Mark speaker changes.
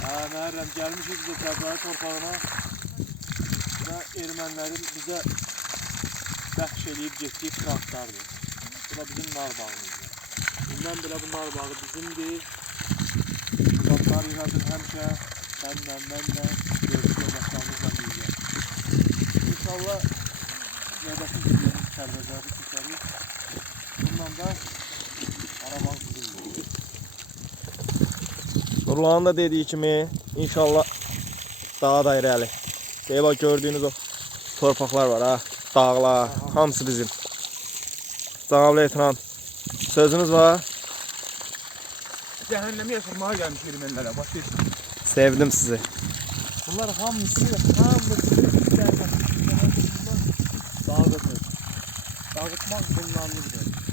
Speaker 1: Məhərrəm gəlmişik biz Cəbrayıl torpağına və ermənilərin bizə bəxş eləyib getdiyi traktlardır. Bu da bizim nar bağımızdır. Bundan belə bu nar bağı bizimdir. Uzaqlar yığadır həmişə sənlə, mənlə, görüşlə, başlarımızla birgə. İnşallah növbəti videomuz Kəlbəcəri keçərik. Bundan da arabam bizimdir.
Speaker 2: Nurlan'ın da dediği kimi inşallah daha da irəli. Deyək bak gördüğünüz o torpaqlar var ha. Dağlar, hamısı bizim. Cənab leytenant, sözünüz var.
Speaker 1: Cəhənnəmi yaşamağa gəlmiş ermənilərə, baş geçsin.
Speaker 2: Sevdim sizi.
Speaker 1: Bunlar hamısı dağıtır. Dağıtmaq bunlarlıdır.